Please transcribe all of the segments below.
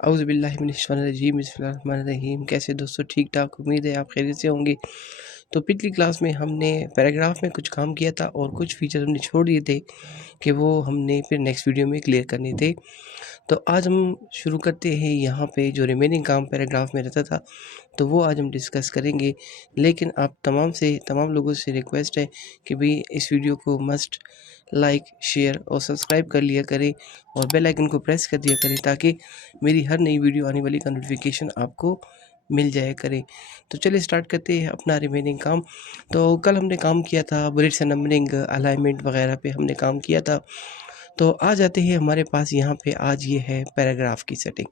औज़ुबिल्लाहि बिस्मिल्लाहिर्रहमानिर्रहीम। कैसे दोस्तों, ठीक ठाक, उम्मीद है आप खैरियत से होंगे। तो पिछली क्लास में हमने पैराग्राफ में कुछ काम किया था और कुछ फीचर हमने छोड़ दिए थे कि वो हमने फिर नेक्स्ट वीडियो में क्लियर करने थे। तो आज हम शुरू करते हैं यहाँ पे जो रिमेनिंग काम पैराग्राफ में रहता था, तो वो आज हम डिस्कस करेंगे। लेकिन आप तमाम लोगों से रिक्वेस्ट है कि भाई इस वीडियो को मस्ट लाइक, शेयर और सब्सक्राइब कर लिया करें और बेल आइकन को प्रेस कर दिया करें ताकि मेरी हर नई वीडियो आने वाली का नोटिफिकेशन आपको मिल जाया करे। तो चलिए स्टार्ट करते हैं अपना रिमेनिंग काम। तो कल हमने काम किया था बुलेट्स एंड नंबरिंग, अलाइनमेंट वगैरह पे हमने काम किया था। तो आ जाते हैं हमारे पास यहाँ पे आज ये है पैराग्राफ की सेटिंग।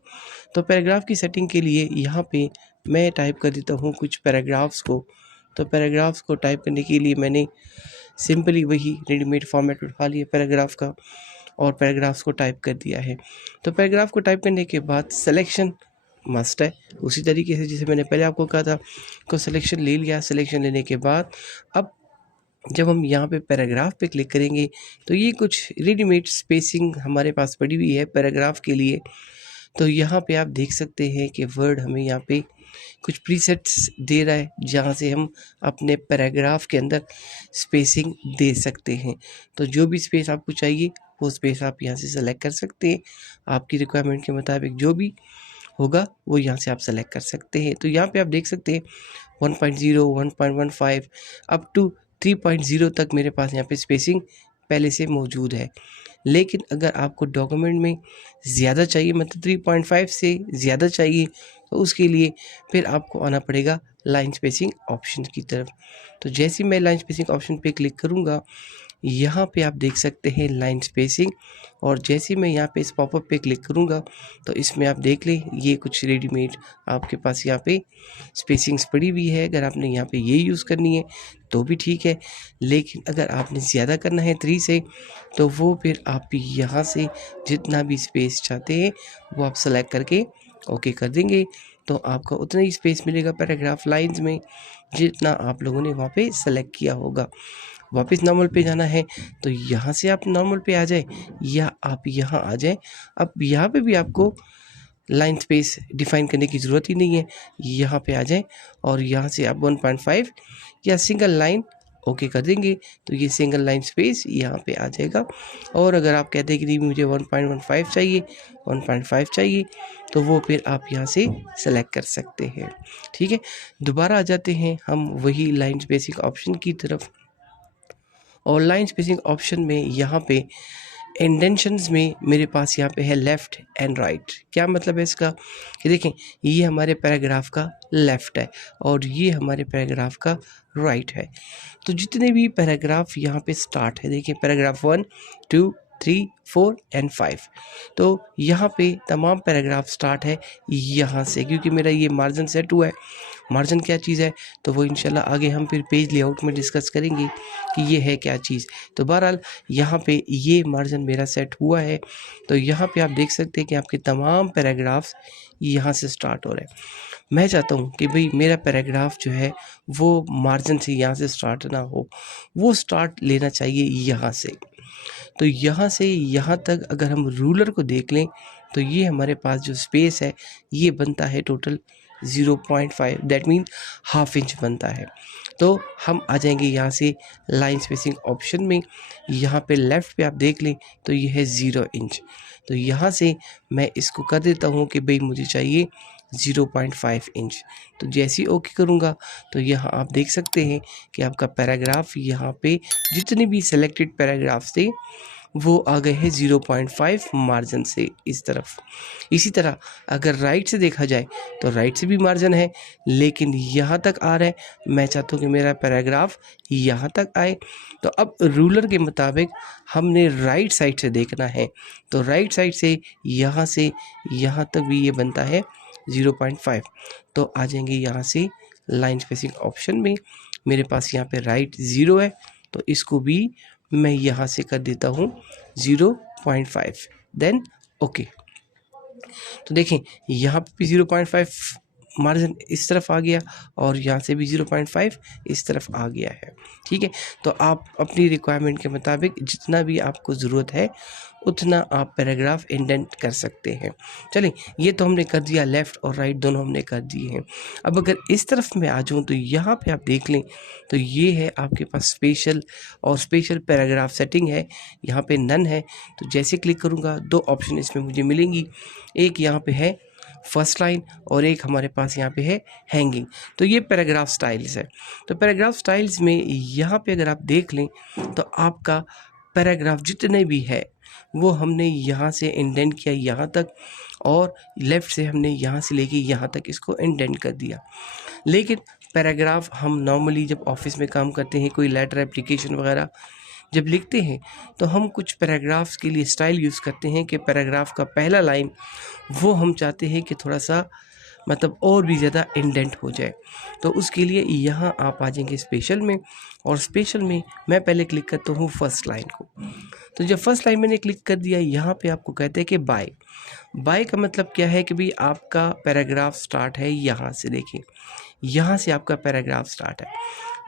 तो पैराग्राफ की सेटिंग के लिए यहाँ पे मैं टाइप कर देता हूँ कुछ पैराग्राफ्स को। तो पैराग्राफ्स को टाइप करने के लिए मैंने सिंपली वही रेडीमेड फॉर्मेट उठा लिया पैराग्राफ का और पैराग्राफ्स को टाइप कर दिया है। तो पैराग्राफ को टाइप करने के बाद सिलेक्शन मस्ट है, उसी तरीके से जैसे मैंने पहले आपको कहा था को सिलेक्शन ले लिया। सिलेक्शन लेने के बाद अब जब हम यहाँ पे पैराग्राफ पे क्लिक करेंगे तो ये कुछ रेडीमेड स्पेसिंग हमारे पास पड़ी हुई है पैराग्राफ के लिए। तो यहाँ पे आप देख सकते हैं कि वर्ड हमें यहाँ पे कुछ प्रीसेट्स दे रहा है जहाँ से हम अपने पैराग्राफ के अंदर स्पेसिंग दे सकते हैं। तो जो भी स्पेस आपको चाहिए वो स्पेस आप यहाँ से सेलेक्ट कर सकते हैं। आपकी रिक्वायरमेंट के मुताबिक जो भी होगा वो यहाँ से आप सेलेक्ट कर सकते हैं। तो यहाँ पे आप देख सकते हैं 1.0, 1.15 अप टू 3.0 तक मेरे पास यहाँ पे स्पेसिंग पहले से मौजूद है। लेकिन अगर आपको डॉक्यूमेंट में ज़्यादा चाहिए, मतलब 3.5 से ज़्यादा चाहिए, तो उसके लिए फिर आपको आना पड़ेगा लाइन स्पेसिंग ऑप्शन की तरफ। तो जैसे मैं लाइन स्पेसिंग ऑप्शन पे क्लिक करूँगा, यहाँ पे आप देख सकते हैं लाइन स्पेसिंग। और जैसे मैं यहाँ पे इस पॉपअप पे क्लिक करूँगा तो इसमें आप देख लें ये कुछ रेडीमेड आपके पास यहाँ पे स्पेसिंग्स पड़ी हुई है। अगर आपने यहाँ पे ये यूज़ करनी है तो भी ठीक है, लेकिन अगर आपने ज़्यादा करना है 3 से तो वो फिर आप यहाँ से जितना भी स्पेस चाहते हैं वो आप सेलेक्ट करके ओके कर देंगे। तो आपका उतना ही स्पेस मिलेगा पैराग्राफ लाइंस में जितना आप लोगों ने वहाँ पे सेलेक्ट किया होगा। वापस नॉर्मल पे जाना है तो यहाँ से आप नॉर्मल पे आ जाए या आप यहाँ आ जाए। अब यहाँ पे भी आपको लाइन स्पेस डिफाइन करने की ज़रूरत ही नहीं है, यहाँ पे आ जाए और यहाँ से आप 1.5 या सिंगल लाइन ओके कर देंगे तो ये सिंगल लाइन स्पेस यहाँ पे आ जाएगा। और अगर आप कहते हैं कि नहीं मुझे 1.15 चाहिए, 1.5 चाहिए, तो वो फिर आप यहाँ से सेलेक्ट कर सकते हैं। ठीक है, दोबारा आ जाते हैं हम वही लाइन स्पेसिंग ऑप्शन की तरफ। और लाइन स्पेसिंग ऑप्शन में यहाँ पे इंडेंशंस में मेरे पास यहाँ पे है लेफ़्ट एंड राइट। क्या मतलब है इसका कि देखें ये हमारे पैराग्राफ का लेफ़्ट है और ये हमारे पैराग्राफ का राइट है। तो जितने भी पैराग्राफ यहाँ पे स्टार्ट है, देखिए पैराग्राफ 1, 2, 3, 4 एंड 5, तो यहाँ पे तमाम पैराग्राफ स्टार्ट है यहाँ से, क्योंकि मेरा ये मार्जिन सेट हुआ है। मार्जिन क्या चीज़ है तो वो इंशाल्लाह आगे हम फिर पेज लेआउट में डिस्कस करेंगे कि ये है क्या चीज़। तो बहरहाल यहाँ पे ये मार्जिन मेरा सेट हुआ है। तो यहाँ पे आप देख सकते हैं कि आपके तमाम पैराग्राफ्स यहाँ से स्टार्ट हो रहे हैं। मैं चाहता हूँ कि भाई मेरा पैराग्राफ जो है वो मार्जिन से यहाँ से स्टार्ट ना हो, वो स्टार्ट लेना चाहिए यहाँ से। तो यहाँ से यहाँ तक अगर हम रूलर को देख लें तो ये हमारे पास जो स्पेस है ये बनता है total 0.5, that mean half inch बनता है। तो हम आ जाएंगे यहाँ से लाइन स्पेसिंग ऑप्शन में, यहाँ पे लेफ़्ट पे आप देख लें तो ये है 0 इंच। तो यहाँ से मैं इसको कर देता हूँ कि भाई मुझे चाहिए 0.5 इंच। तो जैसे ही ओके करूँगा तो यहाँ आप देख सकते हैं कि आपका पैराग्राफ यहाँ पे जितने भी सेलेक्टेड पैराग्राफ्स थे वो आ गए हैं 0.5 मार्जिन से इस तरफ। इसी तरह अगर राइट से देखा जाए तो राइट से भी मार्जिन है, लेकिन यहाँ तक आ रहा है। मैं चाहता हूँ कि मेरा पैराग्राफ यहाँ तक आए। तो अब रूलर के मुताबिक हमने राइट साइड से देखना है। तो राइट साइड से यहाँ तक भी ये बनता है 0.5। तो आ जाएंगे यहाँ से लाइन स्पेसिंग ऑप्शन में। मेरे पास यहाँ पे राइट 0 है तो इसको भी मैं यहाँ से कर देता हूँ 0.5, देन ओके। तो देखें यहाँ पे 0.5 मार्जिन इस तरफ आ गया और यहाँ से भी 0.5 इस तरफ आ गया है। ठीक है, तो आप अपनी रिक्वायरमेंट के मुताबिक जितना भी आपको ज़रूरत है उतना आप पैराग्राफ इंडेंट कर सकते हैं। चलिए, ये तो हमने कर दिया, लेफ़्ट और राइट दोनों हमने कर दिए हैं। अब अगर इस तरफ मैं आ जाऊँ तो यहाँ पे आप देख लें तो ये है आपके पास स्पेशल और स्पेशल पैराग्राफ सेटिंग है, यहाँ पे नन है। तो जैसे क्लिक करूँगा 2 ऑप्शन इसमें मुझे मिलेंगी, एक यहाँ पे है फर्स्ट लाइन और एक हमारे पास यहाँ पे है हैंगिंग। तो ये पैराग्राफ स्टाइल्स है। तो पैराग्राफ स्टाइल्स में यहाँ पे अगर आप देख लें तो आपका पैराग्राफ जितने भी है वो हमने यहाँ से इंडेंट किया यहाँ तक, और लेफ़्ट से हमने यहाँ से लेके यहाँ तक इसको इंडेंट कर दिया। लेकिन पैराग्राफ हम नॉर्मली जब ऑफिस में काम करते हैं, कोई लेटर एप्लीकेशन वगैरह जब लिखते हैं तो हम कुछ पैराग्राफ्स के लिए स्टाइल यूज़ करते हैं कि पैराग्राफ का पहला लाइन वो हम चाहते हैं कि थोड़ा सा मतलब और भी ज़्यादा इंडेंट हो जाए। तो उसके लिए यहाँ आप आ जाएंगे स्पेशल में, और स्पेशल में मैं पहले क्लिक करता हूँ फर्स्ट लाइन को। तो जब फर्स्ट लाइन मैंने क्लिक कर दिया, यहाँ पे आपको कहते हैं कि बाय। बाय का मतलब क्या है कि भाई आपका पैराग्राफ स्टार्ट है यहाँ से, देखिए यहाँ से आपका पैराग्राफ स्टार्ट है,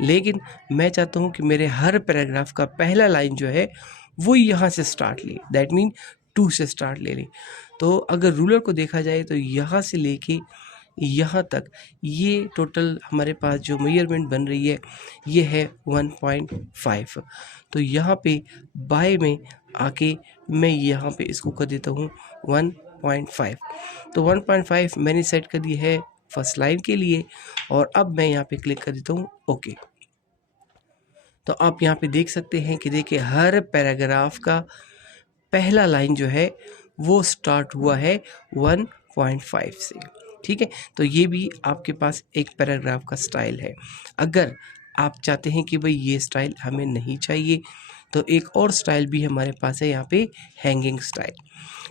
लेकिन मैं चाहता हूँ कि मेरे हर पैराग्राफ का पहला लाइन जो है वो यहाँ से स्टार्ट ले, दैट मीन 2 से स्टार्ट ले लें। तो अगर रूलर को देखा जाए तो यहाँ से लेके यहाँ तक ये टोटल हमारे पास जो मेजरमेंट बन रही है ये है 1.5। तो यहाँ पे बाय में आके मैं यहाँ पे इसको कर देता हूँ 1.5। तो 1.5 मैंने सेट कर दी है फर्स्ट लाइन के लिए, और अब मैं यहाँ पे क्लिक कर देता हूँ ओके। तो आप यहाँ पे देख सकते हैं कि देखिए हर पैराग्राफ का पहला लाइन जो है वो स्टार्ट हुआ है 1.5 से। ठीक है, तो ये भी आपके पास एक पैराग्राफ का स्टाइल है। अगर आप चाहते हैं कि भाई ये स्टाइल हमें नहीं चाहिए तो एक और स्टाइल भी हमारे पास है यहाँ पे, हैंगिंग स्टाइल।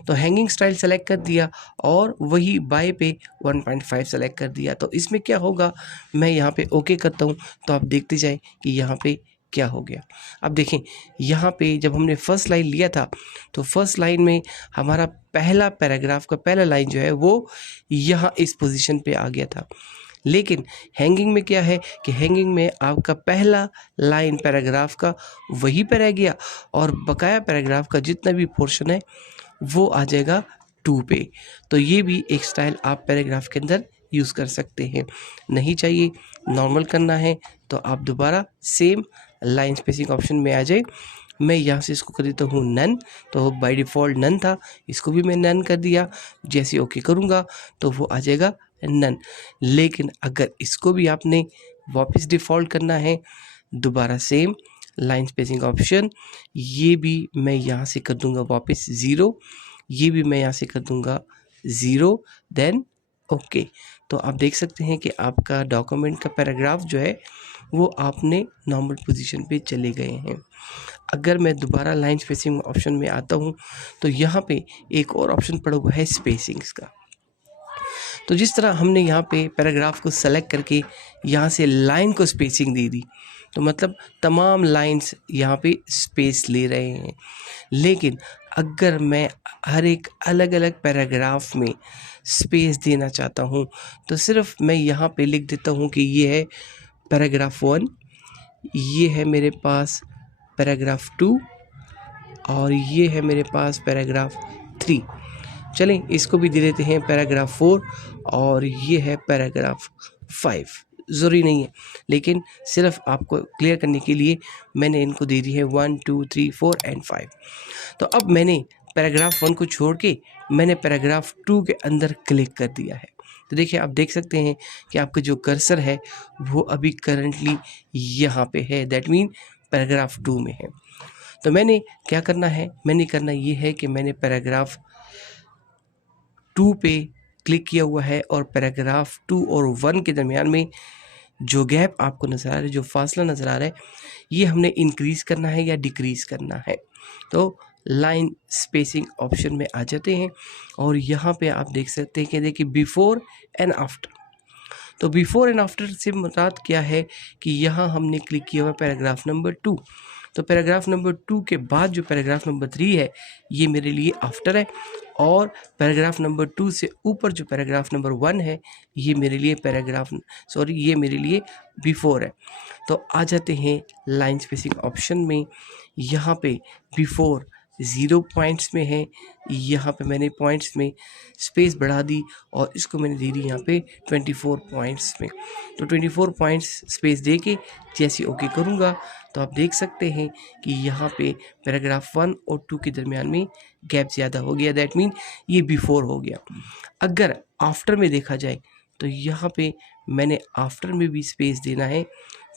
तो हैंगिंग स्टाइल सेलेक्ट कर दिया और वही बाय पे 1.5 सेलेक्ट कर दिया। तो इसमें क्या होगा, मैं यहाँ पे ओके करता हूँ तो आप देखते जाएं कि यहाँ पे क्या हो गया। अब देखें यहाँ पे जब हमने फर्स्ट लाइन लिया था तो फर्स्ट लाइन में हमारा पहला पैराग्राफ का पहला लाइन जो है वो यहाँ इस पोजीशन पे आ गया था। लेकिन हैंगिंग में क्या है कि हैंगिंग में आपका पहला लाइन पैराग्राफ का वहीं पर रह गया और बकाया पैराग्राफ का जितना भी पोर्शन है वो आ जाएगा 2 पे। तो ये भी एक स्टाइल आप पैराग्राफ के अंदर यूज़ कर सकते हैं। नहीं चाहिए, नॉर्मल करना है तो आप दोबारा सेम लाइन स्पेसिंग ऑप्शन में आ जाए। मैं यहाँ से इसको कर देता हूँ नन, तो बाय डिफ़ॉल्ट नन था, इसको भी मैं नन कर दिया। जैसे ओके करूँगा तो वो आ जाएगा नन। लेकिन अगर इसको भी आपने वापस डिफ़ॉल्ट करना है, दोबारा सेम लाइन स्पेसिंग ऑप्शन, ये भी मैं यहाँ से कर दूँगा वापस 0, ये भी मैं यहाँ से कर दूँगा 0, देन ओके। तो आप देख सकते हैं कि आपका डॉक्यूमेंट का पैराग्राफ जो है वो आपने नॉर्मल पोजीशन पे चले गए हैं। अगर मैं दोबारा लाइन स्पेसिंग ऑप्शन में आता हूँ तो यहाँ पे एक और ऑप्शन पड़ा हुआ है स्पेसिंग्स का। तो जिस तरह हमने यहाँ पे पैराग्राफ को सेलेक्ट करके यहाँ से लाइन को स्पेसिंग दे दी, तो मतलब तमाम लाइंस यहाँ पे स्पेस ले रहे हैं। लेकिन अगर मैं हर एक अलग अलग पैराग्राफ में स्पेस देना चाहता हूँ तो सिर्फ मैं यहाँ पे लिख देता हूँ कि ये है पैराग्राफ 1, ये है मेरे पास पैराग्राफ 2 और ये है मेरे पास पैराग्राफ 3। चलें इसको भी दे देते हैं पैराग्राफ 4 और ये है पैराग्राफ 5। ज़रूरी नहीं है, लेकिन सिर्फ आपको क्लियर करने के लिए मैंने इनको दे दी है 1, 2, 3, 4 एंड 5। तो अब मैंने पैराग्राफ 1 को छोड़ के मैंने पैराग्राफ 2 के अंदर क्लिक कर दिया है। तो देखिए आप देख सकते हैं कि आपका जो कर्सर है वो अभी करंटली यहाँ पे है, दैट मीन पैराग्राफ 2 में है। तो मैंने क्या करना है, मैंने करना ये है कि मैंने पैराग्राफ 2 पे क्लिक किया हुआ है और पैराग्राफ 2 और 1 के दरमियान में जो गैप आपको नज़र आ रहा है, जो फासला नज़र आ रहा है, ये हमने इंक्रीज़ करना है या डिक्रीज़ करना है। तो लाइन स्पेसिंग ऑप्शन में आ जाते हैं और यहाँ पे आप देख सकते हैं कि देखिए बिफोर एंड आफ्टर। तो बिफोर एंड आफ्टर से मुराद क्या है कि यहाँ हमने क्लिक किया हुआ पैराग्राफ नंबर 2। तो पैराग्राफ नंबर 2 के बाद जो पैराग्राफ नंबर 3 है ये मेरे लिए आफ्टर है, और पैराग्राफ नंबर 2 से ऊपर जो पैराग्राफ नंबर 1 है, ये मेरे लिए ये मेरे लिए बिफोर है। तो आ जाते हैं लाइन स्पेसिंग ऑप्शन में। यहाँ पे बिफोर 0 पॉइंट्स में है, यहाँ पे मैंने पॉइंट्स में स्पेस बढ़ा दी और इसको मैंने दे दी यहाँ पे 24 पॉइंट्स में। तो 24 पॉइंट्स स्पेस दे के जैसे ओके करूँगा तो आप देख सकते हैं कि यहाँ पे पैराग्राफ 1 और 2 के दरमियान में गैप ज़्यादा हो गया, दैट मीन ये बिफोर हो गया। अगर आफ्टर में देखा जाए तो यहाँ पे मैंने आफ्टर में भी स्पेस देना है,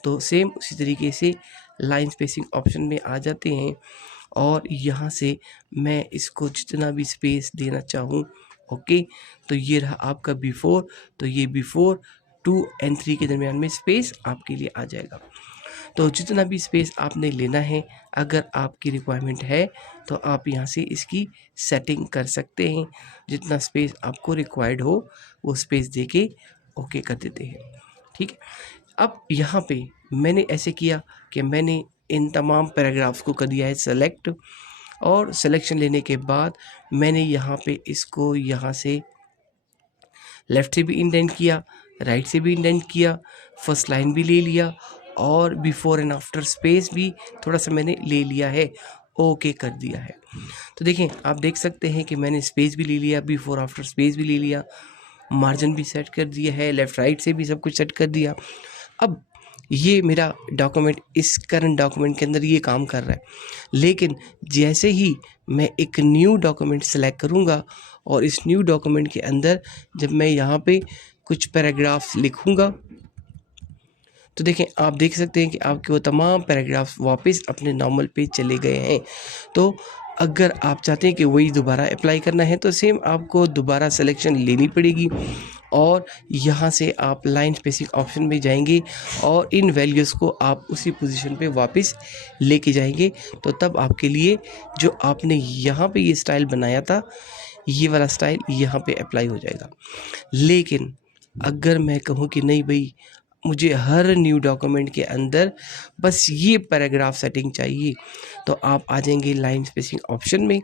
तो सेम उसी तरीके से लाइन स्पेसिंग ऑप्शन में आ जाते हैं और यहाँ से मैं इसको जितना भी स्पेस देना चाहूँ ओके। तो ये रहा आपका बिफोर, तो ये बिफोर 2 और 3 के दरमियान में स्पेस आपके लिए आ जाएगा। तो जितना भी स्पेस आपने लेना है, अगर आपकी रिक्वायरमेंट है तो आप यहाँ से इसकी सेटिंग कर सकते हैं। जितना स्पेस आपको रिक्वायर्ड हो वो स्पेस दे के ओके कर देते हैं, ठीक है। अब यहाँ पे मैंने ऐसे किया कि मैंने इन तमाम पैराग्राफ्स को कर दिया है सेलेक्ट, और सिलेक्शन लेने के बाद मैंने यहाँ पे इसको यहाँ से लेफ़्ट से भी इंडेंट किया, राइट से भी इंडेंट किया, फर्स्ट लाइन भी ले लिया और बिफोर एंड आफ्टर स्पेस भी थोड़ा सा मैंने ले लिया है, ओके कर दिया है। तो देखें, आप देख सकते हैं कि मैंने स्पेस भी ले लिया, बिफोर आफ्टर स्पेस भी ले लिया, मार्जिन भी सेट कर दिया है, लेफ़्ट राइट से भी सब कुछ सेट कर दिया। अब ये मेरा डॉक्यूमेंट इस करंट डॉक्यूमेंट के अंदर ये काम कर रहा है, लेकिन जैसे ही मैं एक न्यू डॉक्यूमेंट सेलेक्ट करूँगा और इस न्यू डॉक्यूमेंट के अंदर जब मैं यहाँ पे कुछ पैराग्राफ्स लिखूँगा तो देखें, आप देख सकते हैं कि आपके वो तमाम पैराग्राफ्स वापस अपने नॉर्मल पे चले गए हैं। तो अगर आप चाहते हैं कि वही दोबारा अप्लाई करना है तो सेम आपको दोबारा सिलेक्शन लेनी पड़ेगी और यहाँ से आप लाइन स्पेसिंग ऑप्शन में जाएंगे और इन वैल्यूज़ को आप उसी पोजीशन पे वापस लेके जाएंगे। तो तब आपके लिए जो आपने यहाँ पे ये स्टाइल बनाया था, ये वाला स्टाइल यहाँ पे अप्लाई हो जाएगा। लेकिन अगर मैं कहूँ कि नहीं भाई, मुझे हर न्यू डॉक्यूमेंट के अंदर बस ये पैराग्राफ सेटिंग चाहिए, तो आप आ जाएंगे लाइन स्पेसिंग ऑप्शन में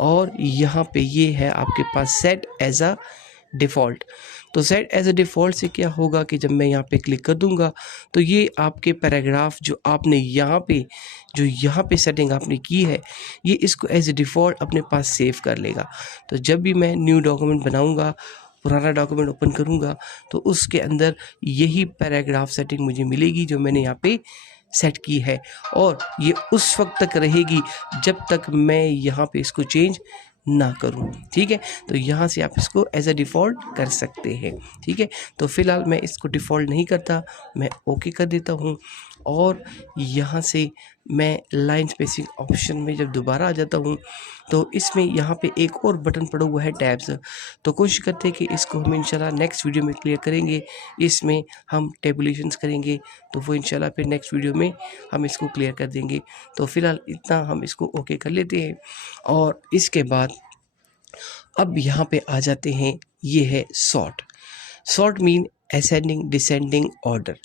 और यहाँ पे ये है आपके पास सेट एज अ डिफ़ॉल्ट। तो सेट एज अ डिफ़ॉल्ट से क्या होगा कि जब मैं यहाँ पे क्लिक कर दूंगा तो ये आपके पैराग्राफ जो आपने यहाँ पे सेटिंग आपने की है, ये इसको एज अ डिफ़ॉल्ट अपने पास सेव कर लेगा। तो जब भी मैं न्यू डॉक्यूमेंट बनाऊँगा, पुराना डॉक्यूमेंट ओपन करूँगा तो उसके अंदर यही पैराग्राफ सेटिंग मुझे मिलेगी जो मैंने यहाँ पे सेट की है, और ये उस वक्त तक रहेगी जब तक मैं यहाँ पे इसको चेंज ना करूँ, ठीक है। तो यहाँ से आप इसको एज अ डिफ़ॉल्ट कर सकते हैं, ठीक है। तो फ़िलहाल मैं इसको डिफ़ॉल्ट नहीं करता, मैं ओके कर देता हूँ और यहाँ से मैं लाइन स्पेसिंग ऑप्शन में जब दोबारा आ जाता हूँ तो इसमें यहाँ पे एक और बटन पड़ा हुआ है टैब्स। तो कोशिश करते हैं कि इसको हम इंशाल्लाह नेक्स्ट वीडियो में क्लियर करेंगे। इसमें हम टेबुलेशंस करेंगे तो वो इंशाल्लाह फिर नेक्स्ट वीडियो में हम इसको क्लियर कर देंगे। तो फ़िलहाल इतना हम इसको ओके कर लेते हैं और इसके बाद अब यहाँ पे आ जाते हैं, ये है sort mean ascending descending order.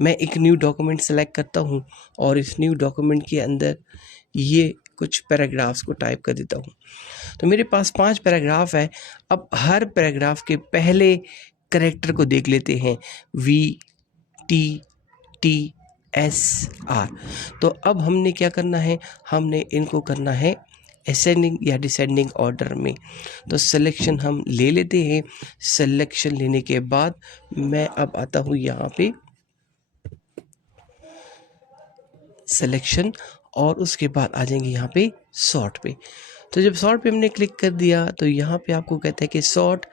मैं एक न्यू डॉक्यूमेंट सेलेक्ट करता हूँ और इस न्यू डॉक्यूमेंट के अंदर ये कुछ पैराग्राफ्स को टाइप कर देता हूँ। तो मेरे पास 5 पैराग्राफ है। अब हर पैराग्राफ के पहले कैरेक्टर को देख लेते हैं, VTTSR। तो अब हमने क्या करना है, हमने इनको करना है असेंडिंग या डिसेंडिंग ऑर्डर में। तो सिलेक्शन हम ले लेते हैं। सिलेक्शन लेने के बाद मैं अब आता हूँ यहाँ पे सिलेक्शन और उसके बाद आ जाएंगे यहाँ पे सॉर्ट पे। तो जब सॉर्ट पे हमने क्लिक कर दिया तो यहाँ पे आपको कहता है कि सॉर्ट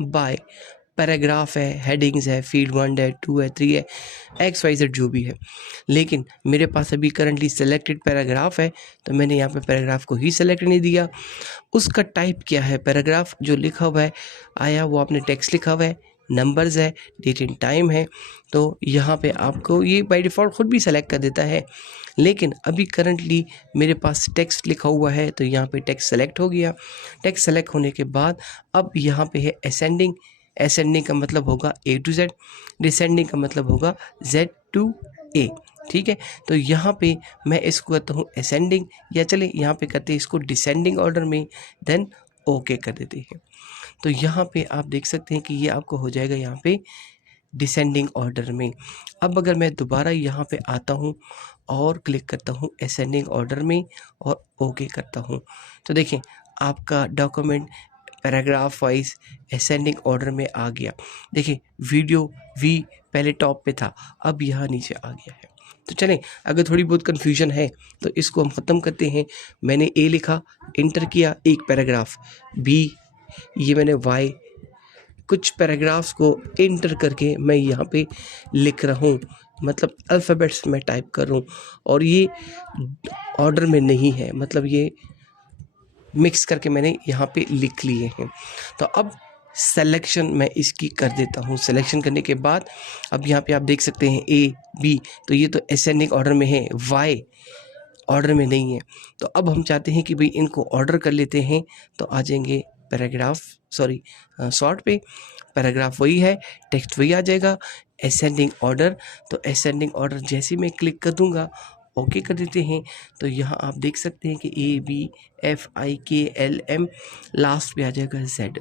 बाय पैराग्राफ है, हेडिंग्स है, फील्ड 1 है, 2 है, 3 है, XYZ जो भी है। लेकिन मेरे पास अभी करंटली सेलेक्टेड पैराग्राफ है तो मैंने यहाँ पे पैराग्राफ को ही सेलेक्ट नहीं दिया। उसका टाइप क्या है, पैराग्राफ जो लिखा हुआ है आया वो आपने टेक्स्ट लिखा हुआ है, नंबर्स है, डेट एंड टाइम है। तो यहाँ पे आपको ये बाय डिफ़ॉल्ट खुद भी सेलेक्ट कर देता है, लेकिन अभी करंटली मेरे पास टेक्स्ट लिखा हुआ है तो यहाँ पे टेक्स्ट सेलेक्ट हो गया। टेक्स्ट सेलेक्ट होने के बाद अब यहाँ पे है असेंडिंग का मतलब होगा A to Z, डिसेंडिंग का मतलब होगा Z to A, ठीक है। तो यहाँ पे मैं इसको कहता हूँ असेंडिंग, या चले यहाँ पे कहते हैं इसको डिसेंडिंग ऑर्डर में, देन ओके कर देते हैं। तो यहाँ पे आप देख सकते हैं कि ये आपको हो जाएगा यहाँ पे डिसेंडिंग ऑर्डर में। अब अगर मैं दोबारा यहाँ पे आता हूँ और क्लिक करता हूँ असेंडिंग ऑर्डर में और ओके करता हूँ, तो देखें आपका document paragraph wise ascending order में आ गया। देखिए वीडियो वी पहले टॉप पे था, अब यहाँ नीचे आ गया है। तो चलें, अगर थोड़ी बहुत कन्फ्यूजन है तो इसको हम ख़त्म करते हैं। मैंने ए लिखा, इंटर किया एक पैराग्राफ, बी ये मैंने वाई, कुछ पैराग्राफ्स को इंटर करके मैं यहाँ पे लिख रहा हूँ, मतलब अल्फ़ाबेट्स में टाइप कर रहा हूँ और ये ऑर्डर में नहीं है, मतलब ये मिक्स करके मैंने यहाँ पे लिख लिए हैं। तो अब सिलेक्शन मैं इसकी कर देता हूँ। सिलेक्शन करने के बाद अब यहाँ पे आप देख सकते हैं ए बी, तो ये तो असेंडिंग ऑर्डर में है, वाई ऑर्डर में नहीं है। तो अब हम चाहते हैं कि भाई इनको ऑर्डर कर लेते हैं, तो आ जाएंगे पैराग्राफ शॉर्ट पे, पैराग्राफ वही है, टेक्स्ट वही आ जाएगा, असेंडिंग ऑर्डर। तो असेंडिंग ऑर्डर जैसे मैं क्लिक कर दूंगा, ओके कर देते हैं, तो यहाँ आप देख सकते हैं कि ए बी एफ आई के एल एम, लास्ट पे आ जाएगा जेड।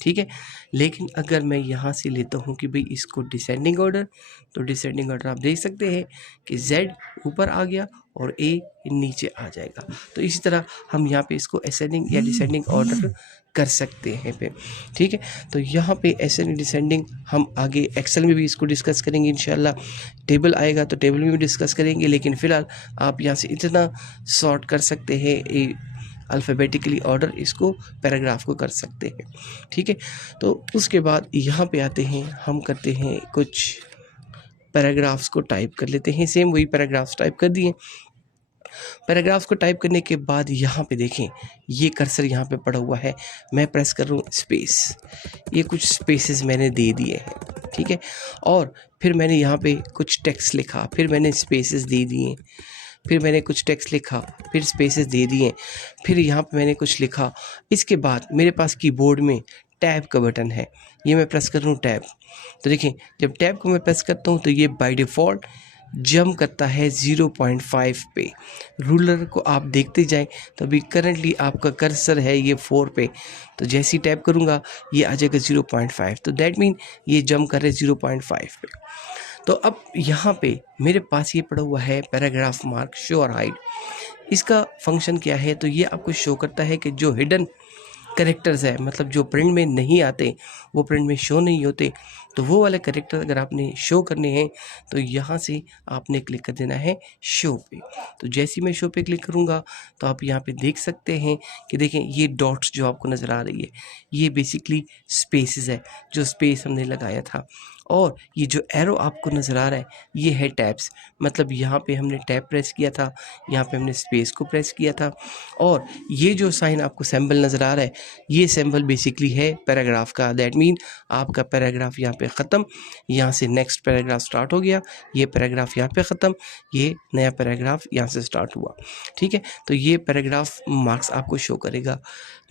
ठीक है, लेकिन अगर मैं यहाँ से लेता हूँ कि भाई इसको डिसेंडिंग ऑर्डर, तो डिसेंडिंग ऑर्डर आप देख सकते हैं कि जेड ऊपर आ गया और ए नीचे आ जाएगा। तो इसी तरह हम यहाँ पे इसको असेंडिंग या डिसेंडिंग ऑर्डर कर सकते हैं पे। ठीक है, तो यहाँ पे असेंडिंग डिसेंडिंग हम आगे एक्सेल में भी इसको डिस्कस करेंगे इंशाल्लाह। टेबल आएगा तो टेबल में भी डिस्कस करेंगे, लेकिन फ़िलहाल आप यहाँ से इतना सॉर्ट कर सकते हैं, अल्फ़ाबेटिकली ऑर्डर इसको पैराग्राफ को कर सकते हैं। ठीक है, तो उसके बाद यहाँ पे आते हैं, हम करते हैं कुछ पैराग्राफ्स को टाइप कर लेते हैं। सेम वही पैराग्राफ्स टाइप कर दिए। पैराग्राफ्स को टाइप करने के बाद यहाँ पे देखें, ये कर्सर यहाँ पे पड़ा हुआ है, मैं प्रेस कर रहा हूँ स्पेस, ये कुछ स्पेसेस मैंने दे दिए हैं। ठीक है, और फिर मैंने यहाँ पे कुछ टेक्स्ट लिखा, फिर मैंने स्पेसेस दे दिए, फिर मैंने कुछ टेक्स्ट लिखा, फिर स्पेसेस दे दिए, फिर यहाँ पे मैंने कुछ लिखा। इसके बाद मेरे पास कीबोर्ड में टैब का बटन है, ये मैं प्रेस कर रहा हूँ टैब। तो देखिए जब टैब को मैं प्रेस करता हूँ तो ये बाय डिफ़ॉल्ट जंप करता है 0.5 पे। रूलर को आप देखते जाएं, तो अभी करंटली आपका कर्सर है ये 4 पे, तो जैसे ही टैप करूँगा ये आ जाएगा 0.5, तो दैट मीन ये जंप कर रहे 0.5 पे। तो अब यहाँ पे मेरे पास ये पड़ा हुआ है पैराग्राफ मार्क शो और हाइड। इसका फंक्शन क्या है, तो ये आपको शो करता है कि जो हिडन करेक्टर्स है, मतलब जो प्रिंट में नहीं आते, वो प्रिंट में शो नहीं होते, तो वो वाले करेक्टर अगर आपने शो करने हैं तो यहाँ से आपने क्लिक कर देना है शो पे। तो जैसे ही मैं शो पे क्लिक करूँगा तो आप यहाँ पे देख सकते हैं कि देखें ये डॉट्स जो आपको नज़र आ रही है, ये बेसिकली स्पेसेस है, जो स्पेस हमने लगाया था। और ये जो एरो आपको नज़र आ रहा है ये है टैब्स, मतलब यहाँ पे हमने टैब प्रेस किया था, यहाँ पे हमने स्पेस को प्रेस किया था, और ये जो साइन आपको सिंबल नज़र आ रहा है ये सिंबल बेसिकली है पैराग्राफ का। दैट मीन आपका पैराग्राफ यहाँ पे ख़त्म, यहाँ से नेक्स्ट पैराग्राफ स्टार्ट हो गया, ये पैराग्राफ यहाँ पे ख़त्म, ये नया पैराग्राफ यहाँ से स्टार्ट हुआ। ठीक है, तो ये पैराग्राफ मार्क्स आपको शो करेगा।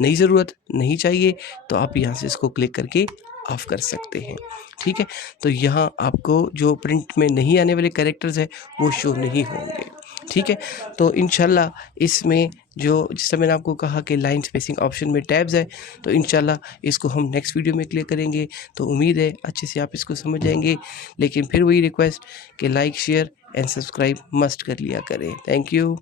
नई ज़रूरत नहीं चाहिए तो आप यहाँ से इसको क्लिक करके ऑफ कर सकते हैं। ठीक है, तो यहाँ आपको जो प्रिंट में नहीं आने वाले कैरेक्टर्स है वो शो नहीं होंगे। ठीक है, तो इंशाल्लाह इसमें जो जिससे मैंने आपको कहा कि लाइन स्पेसिंग ऑप्शन में टैब्स है, तो इंशाल्लाह इसको हम नेक्स्ट वीडियो में क्लियर करेंगे। तो उम्मीद है अच्छे से आप इसको समझ जाएंगे, लेकिन फिर वही रिक्वेस्ट कि like share and subscribe must कर लिया करें। Thank you.